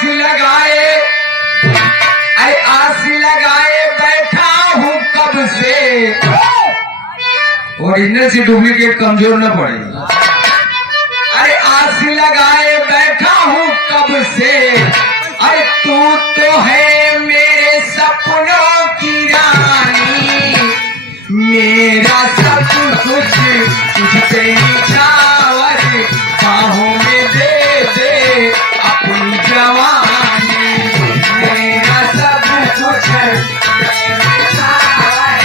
आस लगाए, अरे आस लगाए बैठा हूँ कब से। ओरिजिनल से डुप्लीकेट कमजोर न पड़े। अरे आस लगाए बैठा हूँ कब से, अरे तू तो है मेरे सपनों की रानी, मेरा सब कुछ तुझ पे निछावर, बाहों में दे दे अपनी जवानी, मेरा सब कुछ निछावर,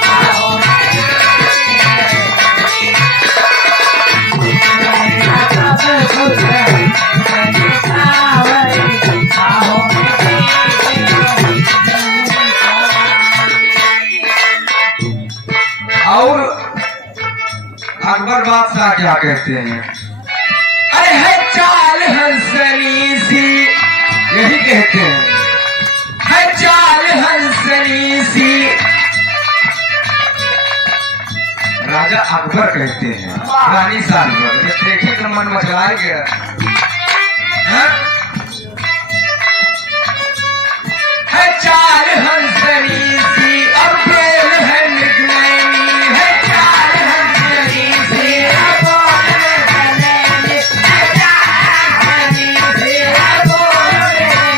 बाहों में दे दे, मेरा सब कुछ निछावर, बाहों में दे दे। और अकबर बादशाह क्या कहते हैं, अरे है चाल हंसनी सी, यही कहते हैं, है चाल हंसनी सी। राजा अकबर कहते हैं रानी साल पर देखे तो मन मचला गया। है चाल हंसनी सी और प्रेम है निगनैनी, है चाल हंसनी सी और प्रेम है निगनैनी, है चाल हंसनी सी और प्रेम है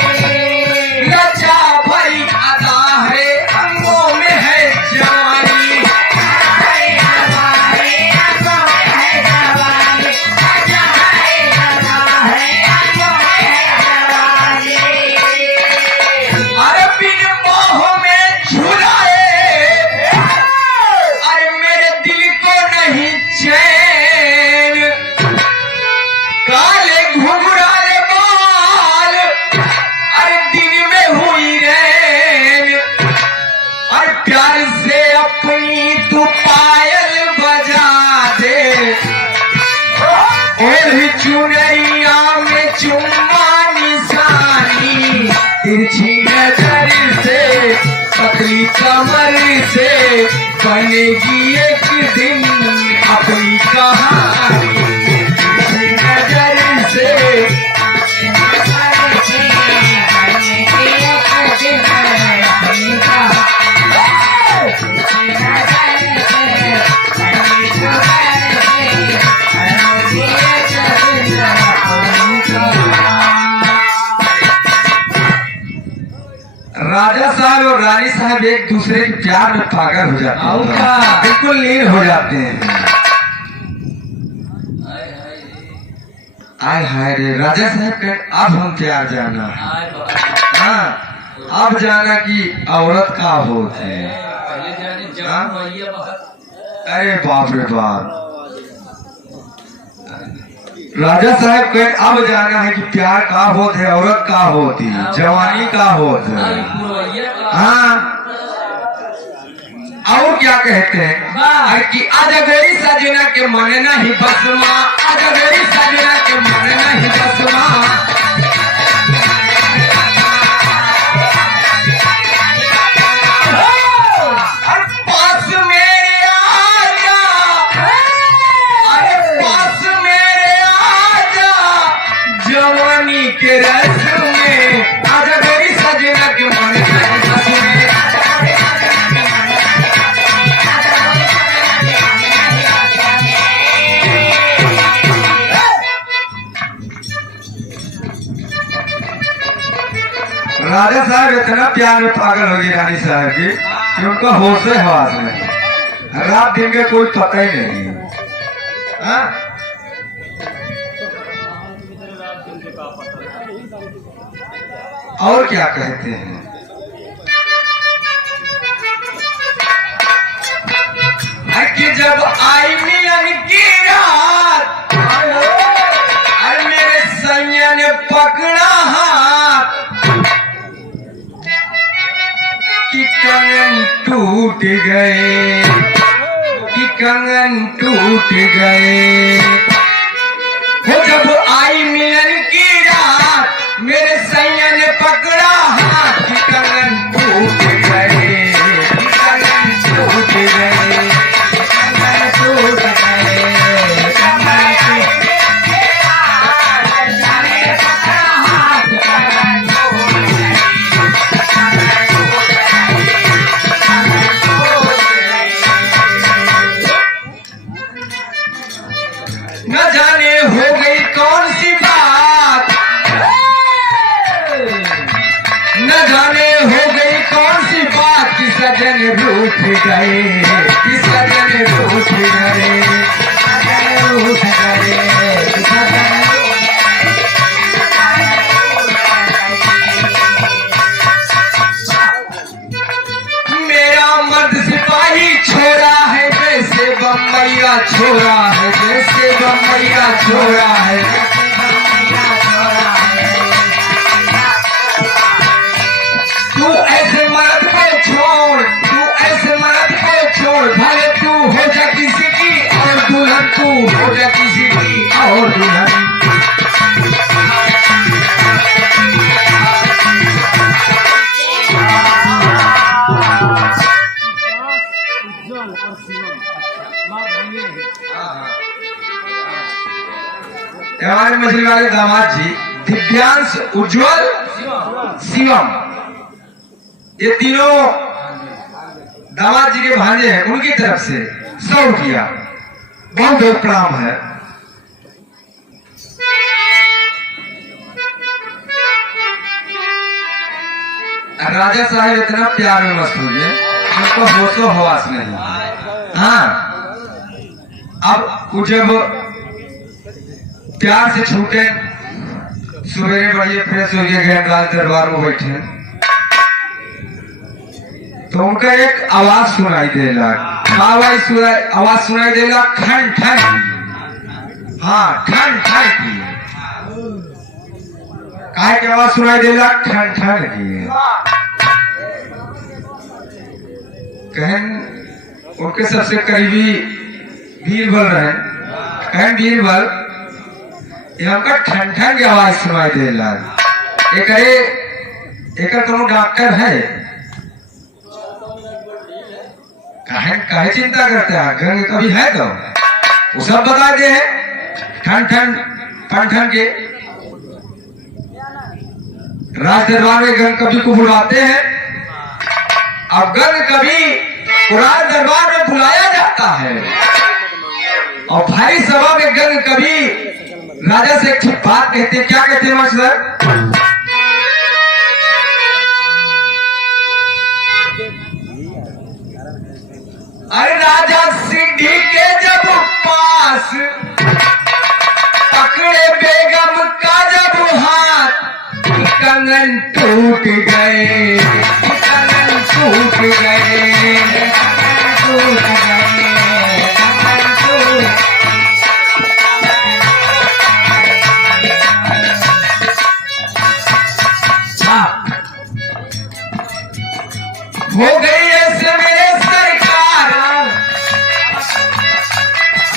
निगनैनी। लज्जा भरी अदा है अंगों में है जवानी, अरे बिन बाहों में झुलाए, अरे मेरे दिल को नहीं चैन, काले घुंघराले बाल, अरे दिन में हुई रैन, और प्यार से अपनी तू पायल बजा दे, और चुनरिया में चुम्मा निशानी, तिरछी नजर से पतली कमर से बनेगी एक दिन अपनी कहानी, तिरछी नजर से बनेगी एक दिन अपनी कहानी, तिरछी नजर से बनेगी एक दिन अपनी कहानी। राजा साहब और रानी साहब एक दूसरे के प्यार में पागल हो जाते हैं, बिल्कुल लीन हो जाते हैं। आय हाय रे राजा साहब के अब हम प्यार जाना, हाँ अब जाना कि औरत का होत है। अरे बाप रे बाप, राजा साहब कहे अब जाना है कि प्यार का होत है, औरत का होती, जवानी का होत है। हाँ और क्या कहते हैं कि अजगरी सजना के मन नहीं बसमा, अजगरी सजना के मन नहीं बसमा, पास मेरे आजा, अरे पास मेरे आजा, जवानी के रस में अजगरी सजना के मन नहीं बसमा। राजा साहब इतना प्यार में पागल हो गई रानी साहब की कि उनका होश है हवास में, रात दिन का कोई पता ही नहीं। हाँ? और क्या कहते हैं, कि जब आई मिलन की रात, अरे मेरे सैया ने पकड़ा हाथ, कि कंगन टूट गए, कि कंगन टूट गए। वो जब आई मिलन की रात, मेरे सैया ने पकड़ा हाथ, कि कंगन टूट गए, कि कंगन टूट गए, कंगन टूट गए, कंगन टूट गए। हमारे मछली वाले दामाद जी दिव्यांश, उज्जवल, शिवम, ये तीनों दामाद जी के भांजे हैं, उनकी तरफ से 100 रुपया बहुत बहुत प्रणाम है। राजा साहब इतना प्यार में मस्त हो गए, उनको होशो हवास नहीं। हाँ, अब जब प्यार से छूटे, सवेरे बढ़िया फ्रेश हो गए, राज दरबार में बैठे, तो उनका एक आवाज सुनाई देला। आवाज सुनाई देला ठन ठन। हाँ, ठन ठन की। काहे की आवाज सुनाई देला ठन ठन की। कहन उनके सबसे करीबी बीरबल रहे, कहन बीरबल ये हमका ठन ठन की आवाज सुनाई देला, एक कोनो डॉक्टर है? काहे चिंता करते हैं, घर में कभी है तो वो सब बता दे हैं। ठन ठन ठन ठन के राज दरबार में गण कवि को बुलाते हैं। अब गण कवि राज दरबार में बुलाया जाता है और भाई सभा में गण कवि राजा से एक बात कहते हैं। क्या कहते हैं मास्टर? अरे राजा सीढ़ी के जब पास पकड़े बेगम का जब हाथ, कंगन टूट गए, कंगन टूट गए, टूट गए, हो गई ऐसे मेरे सरकार,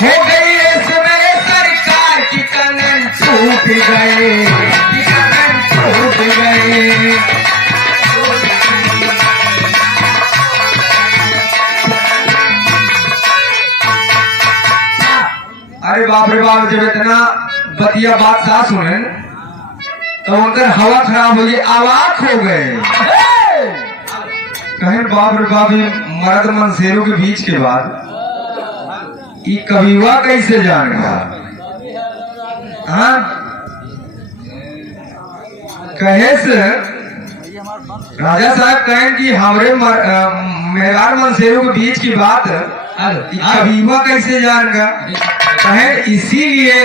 हो गई ऐसे मेरे सरकार की कंगन टूट गए, कंगन टूट गए। अरे बाप रे बाप, जब इतना बतिया बादशाह सुने तो उनका हवा खराब हो गई, अवाक हो गए। कहें बाप रे बाप, मर्द मनसेरों के बीच के बाद ये कविवा कैसे जानेगा? हाँ, कहे से राजा साहब कहें कि हमारे मेहरार मनसेरों के बीच की बात कविवा कैसे जानेगा? कहें इसीलिए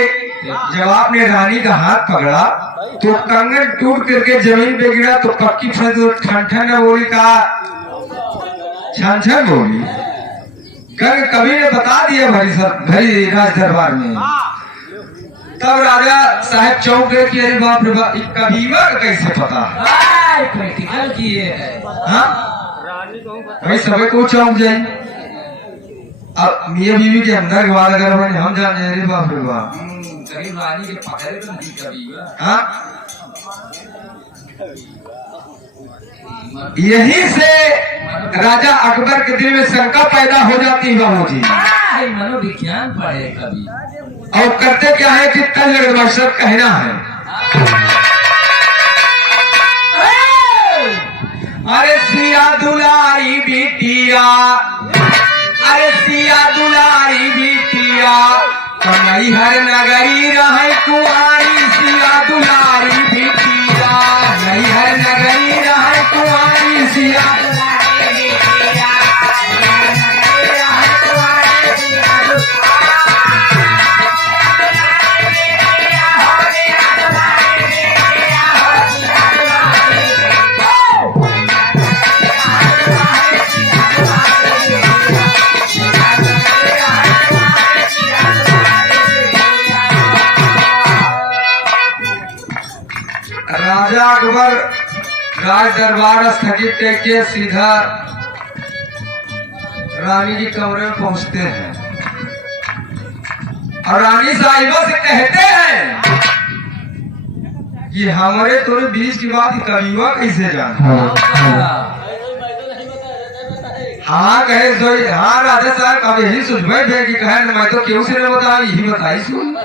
जब आपने रानी का हाथ पकड़ा तो कंगन टूट करके जमीन पे गिरा, तो पक्की फंस तो ठन ठन बोली का छन छन बोली। कवि ने बता दिया भरी राज दरबार में। तब राजा साहब चौंक गए कि अरे बाप रे बाप, कविवा कैसे पता? प्रैक्टिकल किए है। हाँ, भाई सभी को चौंक जाए। अब मियाँ बीवी के अंदर के बाद अगर हम जान जाए, अरे बाप रे बाप, कहीं रानी के पकड़े तो नहीं कविवा। हाँ, यही से राजा अकबर के दिल में शंका पैदा हो जाती है बाबूजी। मनोविज्ञान पढ़े कभी, और करते क्या है कि तल मकसद कहना है। अरे सिया दुलारी बिटिया, अरे सिया दुलारी बिटिया, कमई हर नगरी रहे कुआरी, सिया दुलारी बिटिया, नई हर नगरी रहे कुआरी, सिया दुलारी बिटिया, राजा अकबर राज दरबार स्थगित करके सीधा रानी के कमरे में पहुंचते हैं और रानी साहिबा से कहते हैं कि हमारे तोरे बीच की बात कविवा कैसे जाना? हाँ कहे सो, हाँ राजा साहब अब यही सुझाव है कि कहे मैं तो क्यों से नहीं बताया, यही बताई सुन।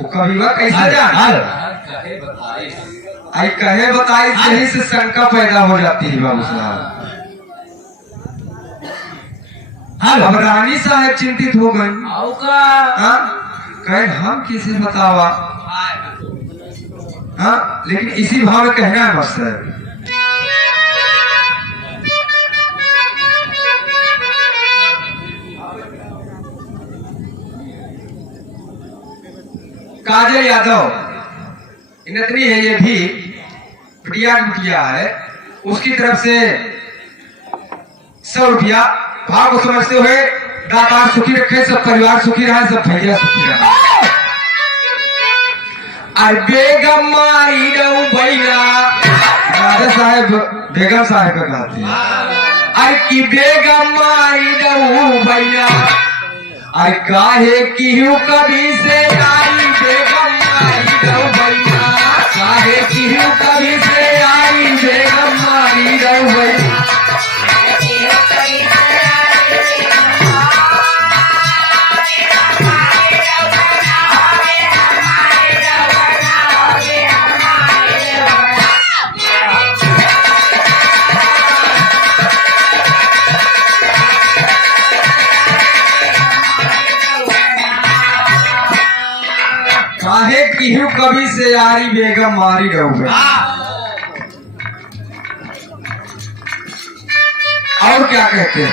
वो कभी वह कैसे जान कहे बताए आई कहे बताई यही से शंका पैदा हो जाती है बाबू साहब। अब रानी साहब चिंतित हो गई। आओ का हाँ कहे हम किसे बतावा। हाँ लेकिन इसी भाव में कहना है बस है। काजल यादव नतनी है, ये भी बिटिया है, उसकी तरफ से 100 रुपया भाव को समझते हुए दातार सुखी रखे, सब परिवार सुखी रहे, सब भैया सुखी रहे। अरे बेगम मारी दऊ बैला राजा साहब बेगम साहब का कहते हैं। अरे की बेगम मारी दऊ बैला अरे काहे की हूँ कभी से आई बेगम मारी दऊ बैला काहे की हूँ कभी से आई बेगम मारी दऊ बैला। काहे की हूँ कभी से यारी बेगम मारी रहूंगे। और क्या कहते हैं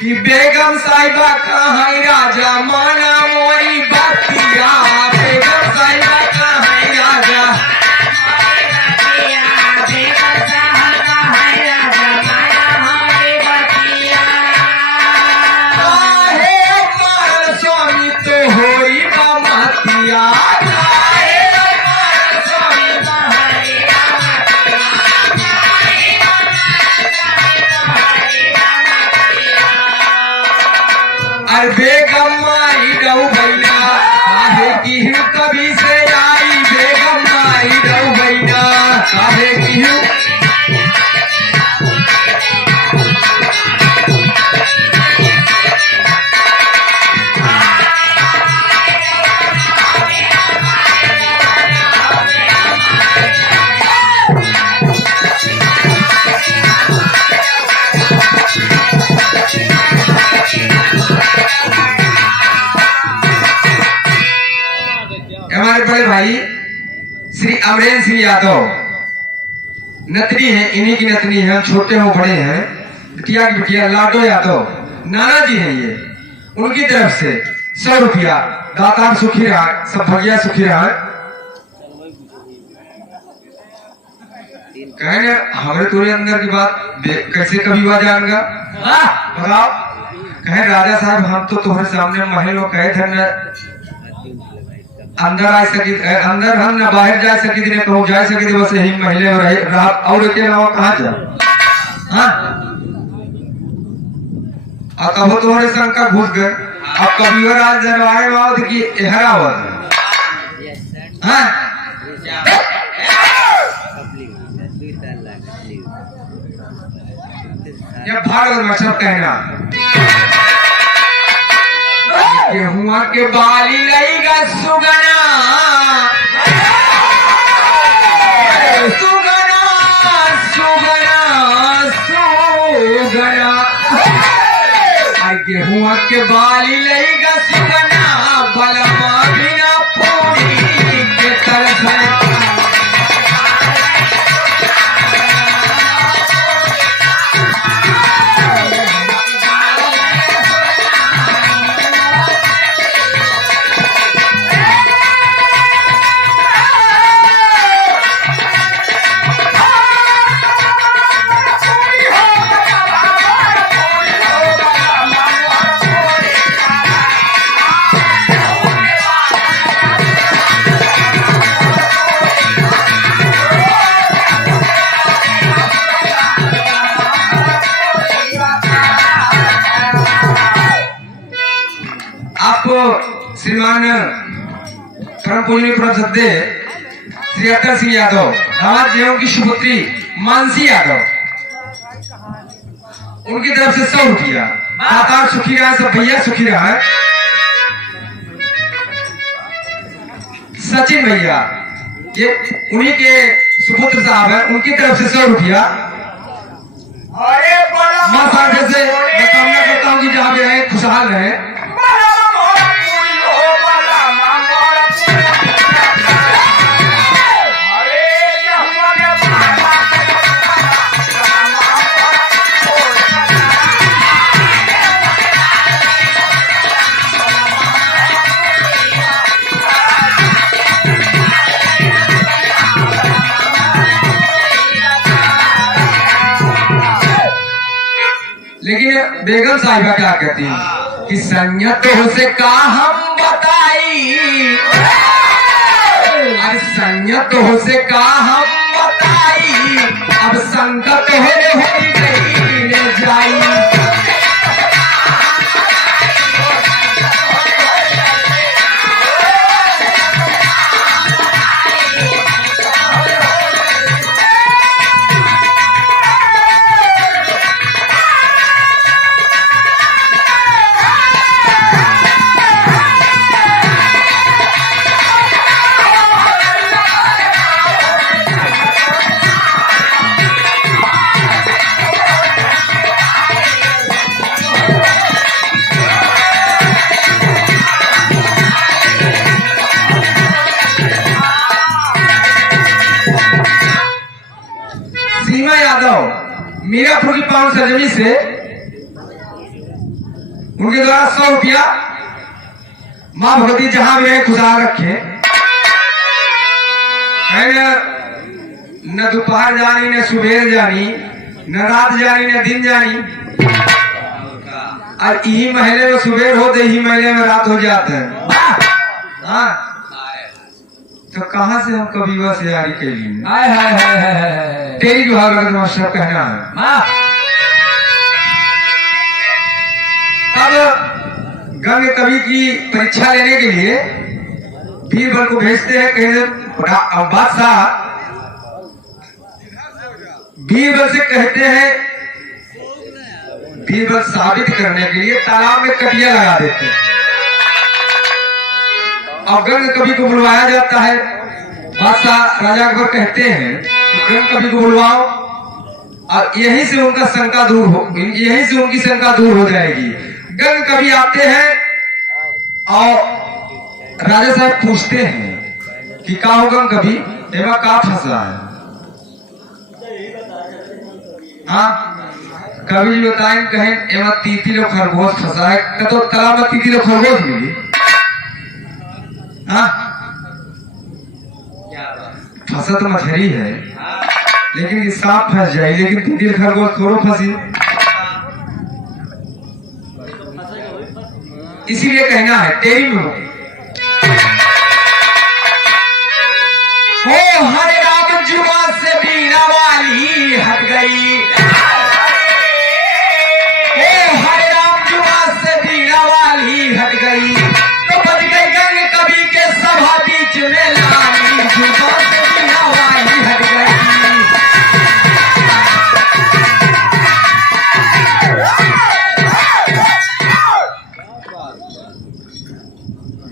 कि बेगम साहिबा कहाँ राजा माना मोरी बतिया बेगम साहिबा कहाँ राजा स्वामी तो होई बमतिया अरे बेगम मारी दऊ भैया काहे की हूँ कभी से आई बेगम मारी दऊ भैया काहे की हूँ। हमारे बड़े भाई श्री अमरेंद्र सिंह यादव नतनी है, इन्हीं की नतनी है, छोटे हो बड़े हैं, बिटिया की बिटिया लाडो यादव नाना जी हैं ये, उनकी तरफ से 100 रुपया दातार सुखी रहा, सब भैया सुखी रहा। कहेंगे हमारे तुरे अंदर की बात कैसे कभी हुआ जाएगा बताओ। कहे राजा साहब हम तो तुम्हारे सामने महल में कहे थे न अंदर आ सकी, अंदर हम न बाहर जा सकी थी, न कहूँ जा सकी थी, बस यही महीने में रहे रात और के अलावा कहाँ जा। हाँ और कब तुम्हारे शंका घुस गए। अब कभी और आज जनवाए वाद की एहरा हुआ हाँ ये भाड़ और मच्छर कहना गेहुआ के बाली रहेगा सुगना सुगना सुगना सुगना गेहुआ के बाली रहेगा सुगना बलमा बिना पूरी के तरफ श्रीमान परम पूजनीय प्रसिद्ध श्री अतर सिंह यादव दामाद देव की सुपुत्री मानसी यादव उनकी तरफ से 100 रुपया दातार सुखी रहा, सब भैया सुखी रहा। सचिन भैया, ये उन्हीं के सुपुत्र साहब है, उनकी तरफ से 100 रुपया। अरे बड़ा माँ साहब से मैं कामना करता हूँ कि जहाँ भी रहे खुशहाल रहे। बड़ा मोरा पूरी हो, बड़ा मोरा पूरी। अरे जहमने बाबा लेकिन बेगम साहिबा क्या कहती है कि संयत हो से का हम बताई, अरे संयत हो से का हम बताई, अब संकट हो गई ले जाई। सीमा यादव मीरापुर की पावन सरजमी से उनके द्वारा 100 रुपया। माँ भगवती जहां भी रहे खुशहाल रखे। न दोपहर जानी, न सुबह जानी, न रात जानी, न दिन जानी, और यही महीने में सुबह हो तो यही महीने में रात हो जाता है। हाँ, तो कहाँ से हम कबीवा से यारी कैली? हाय हाय हाय हाय हाय। तेरी विभाग मास्टर कहना है। माँ तब गंग कवि की परीक्षा लेने के लिए बीरबल को भेजते हैं। कहीं बादशाह बीरबल से कहते हैं, बीरबल साबित करने के लिए तालाब में कटिया लगा देते हैं। और गंग कवि को बुलवाया जाता है। बादशाह राजा अकबर कहते हैं कि गंग कवि को बुलवाओ और यहीं से उनका शंका दूर हो, यहीं से उनकी शंका दूर हो जाएगी। गंग कवि आते हैं और राजा साहब पूछते हैं कि का हो गंग कवि, एवं का फंसला है? हाँ, कवि जी बताएं। कहें एवं तीतिल और खरगोश फंसा है। तो तालाब में तीतिल और खरगोश मिली। हाँ, फंसा तो मछली है, लेकिन सांप फंस जाए, लेकिन तीतिल खरगोश थोड़ा फंसी। इसीलिए कहना है तेरी में हो हरे राम जुआ से बीना वाली हट गई। हो हरे राम जुआ से बीना वाली हट गई, तो बच गई गंग कवि के सभा बीच में लाली। जुआ से बीना वाली हट गई।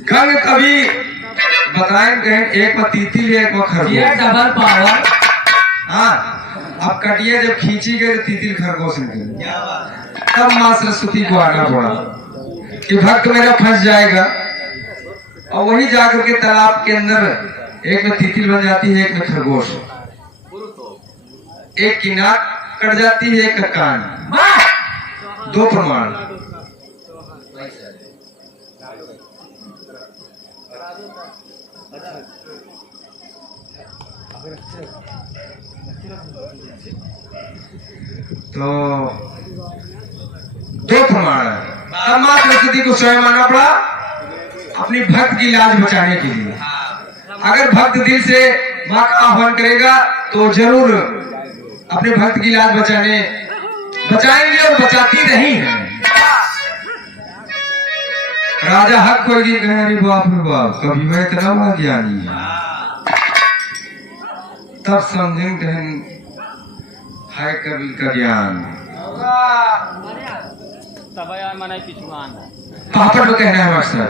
गंग कवि बताएं कहें एक में तीतिल एक में खरगोश। ये डबल पावर। हाँ, अब कटिया जब खींची गई तो तीतिल खरगोश निकली। तब माँ सरस्वती को आना पड़ा कि भक्त मेरा फंस जाएगा। और वही जाकर के तालाब के अंदर एक में तीतिल बन जाती है, एक में खरगोश। एक की नाक कट जाती है, एक का कान। 2 प्रमाण। तो 2 प्रमाण है। तब माँ सरस्वती को स्वयं आना पड़ा अपनी भक्त की लाज बचाने के लिए। अगर भक्त दिल से माँ का आह्वान करेगा तो जरूर अपने भक्त की लाज बचाएंगे और बचाती रही है। राजा हक खोल के कहे, अरे बाप रे बाप, कभी मैं इतना बड़ा ज्ञानी है। तब समझें कहें है कवि का ज्ञान। पापड़ में कहना है मास्टर।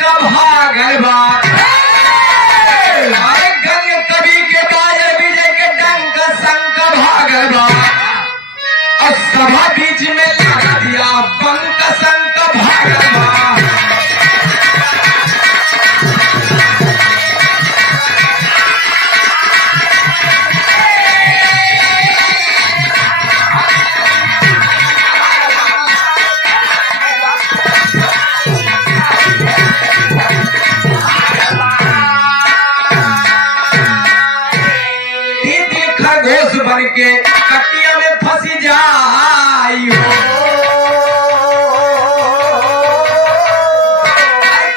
संग भागल बा अरे गंग कवि के बाजे विजय के डंक संग भागल बा और सभा बीच में लगा दिया बंक संग भागल बा खरगोश बन के कटिया में फंसी जाई हो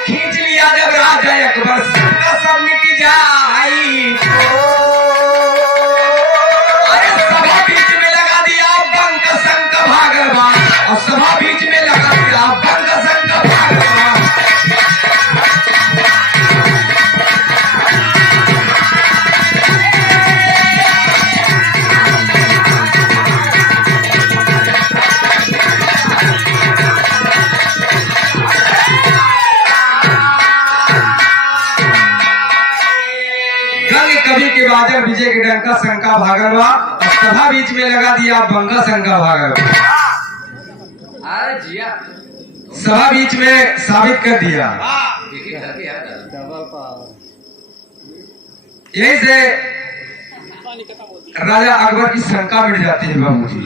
खींच लिया जब राजा अकबर संग सब मिट जाई अरे सभा बीच में लगा दिया बंक संग भागल बा और सभा बीच में लगा दिया बंक संग भागल बा कवि के बाजर विजय के डंका शंका भागल बा और सभा बीच में लगा दिया बंका शंका भागल अरे जिया सभा बीच में साबित कर दिया यही से राजा अकबर की शंका मिट जाती है बाबू जी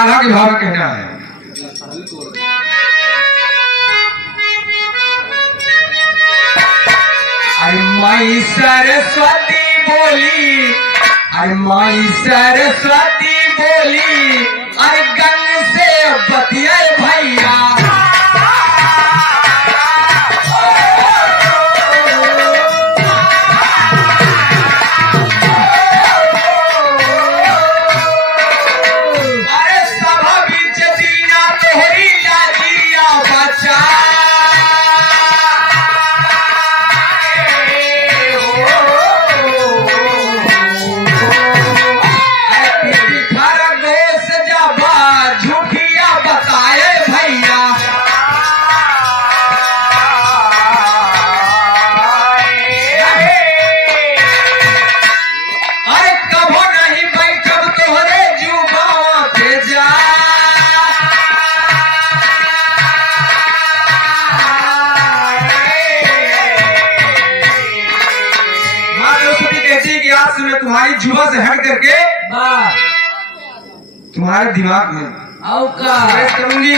आधा के भाव में कहना है अरे माई सरस्वती बोली अरे माई सरस्वती बोली अरे गंग से बतिया भैया अरे सभा बीच दीना तोहरी लाजिया बचा में तुम्हारी जुआ से हट करके तुम्हारे दिमाग में करूंगी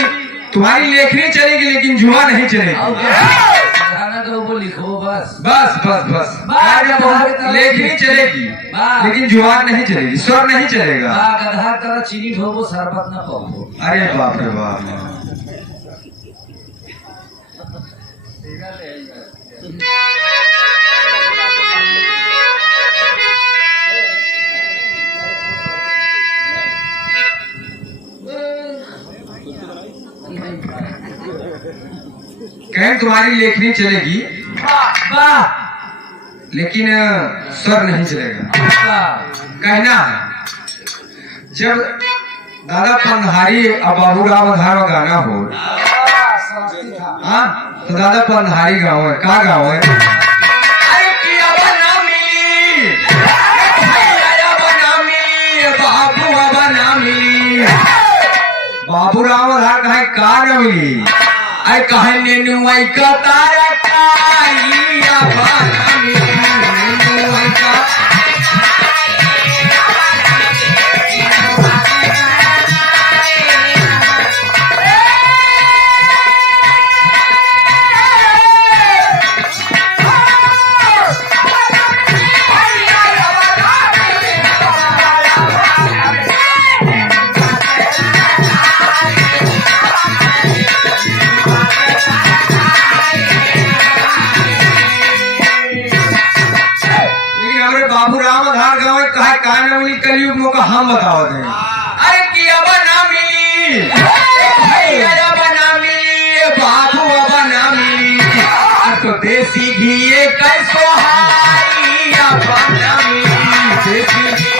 तुम्हारी लेखनी चलेगी लेकिन जुआ नहीं चलेगी लिखो बस बस बस बस लेखनी चलेगी लेकिन जुआ नहीं चलेगी स्वर नहीं चलेगा चीनी ढोबो शरबत न पाओ अरे बाप रे बाप कहें तुम्हारी लेखनी चलेगी लेकिन स्वर नहीं चलेगा कहना है जब दादा पंधारी और बाबूराव आधार में गाना हो हाँ तो दादा पंधारी गाँव है कहाँ गाँव है अरे किया बना मिली बना मिली बाबू बना मिली बाबूराव आधार कहा न मिली आई कहे नेनुआई का तारा काइया बना मिली नेनुआई का बाबूराव आधार गाँव कहा कानूनी कलयुग में हम बताओ थे अरे किया बना मिली भैया बना मिली बाबू बना मिली तो देसी घी कैसो हाई बना मिली देसी घी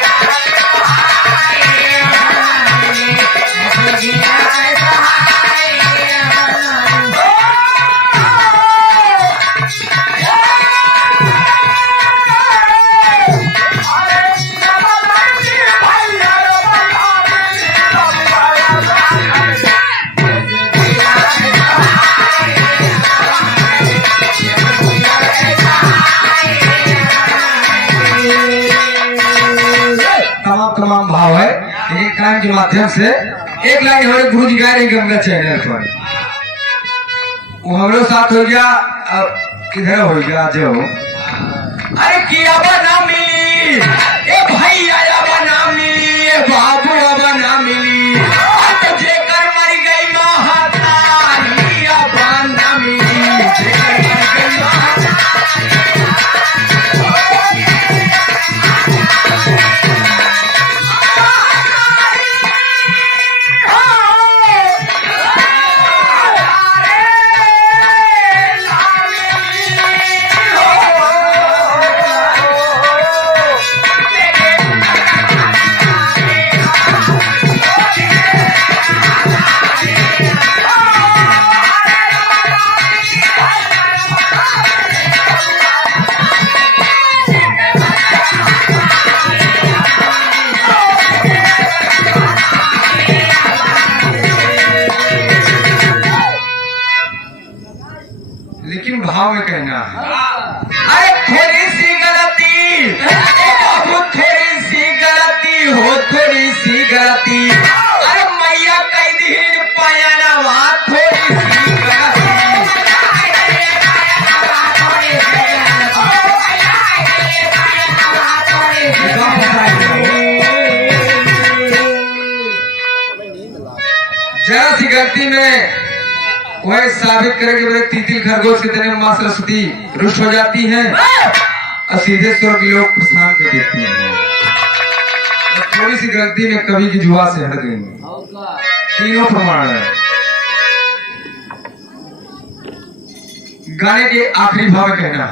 तमाम भाव है, लेकिन काम के माध्यम से एक लाइन हमारे गुरु जी गा रहे हैं गंगा चैनल पर, वो हम लोग साथ हो गया। अब किधर हो गया जो अरे किया बना मिली ए भाई आया बना मिली ए बाबू बना मिली तो जेकर मर गई महातारी बना मिली जेकर मर गई महातारी। लेकिन भाव में कहना है अरे थोड़ी सी गलती बाबू थोड़ी सी गलती हो थोड़ी सी गलती अरे मैया कई दिन पयनवा थोड़ी सी गलती। जरा सी गलती में वह साबित करेंगे मेरे तितिल खरगोश की तरह मां सरस्वती रुष्ट हो जाती हैं और सीधे स्वर्ग लोग प्रस्थान कर देती हैं। थोड़ी सी गलती में कवि की जुआ से हट गई, तीनों प्रमाण है। गाने के आखिरी भाव में कहना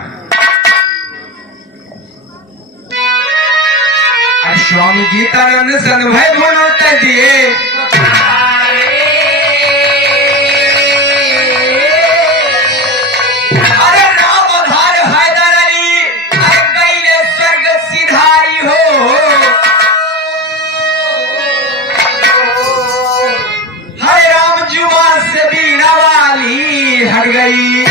है स्वामी गीतानंद सन भय बोलो दिए हट गई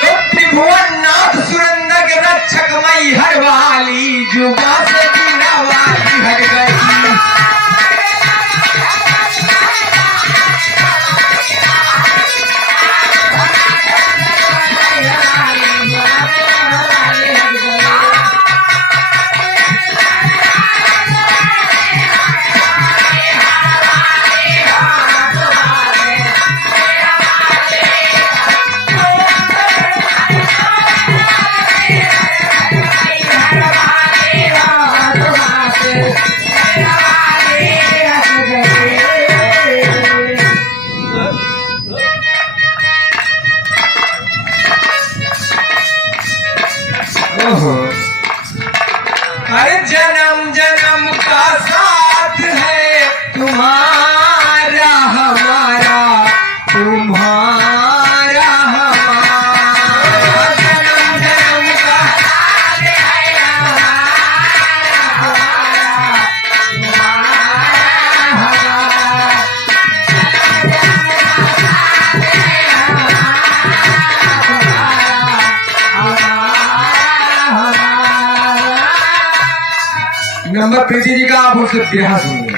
तो त्रिभुवन नाथ सुरेंद्र के रक्षक मई हर वाली जुबा से बीना वाली हट गई। अरे जन्म जन्म का साथ है तुम्हारा हमारा तुम्हारा हमारा जन्म जन्म का साथ है नंबर प्रीति जी का आप उससे बिहार सुनिए।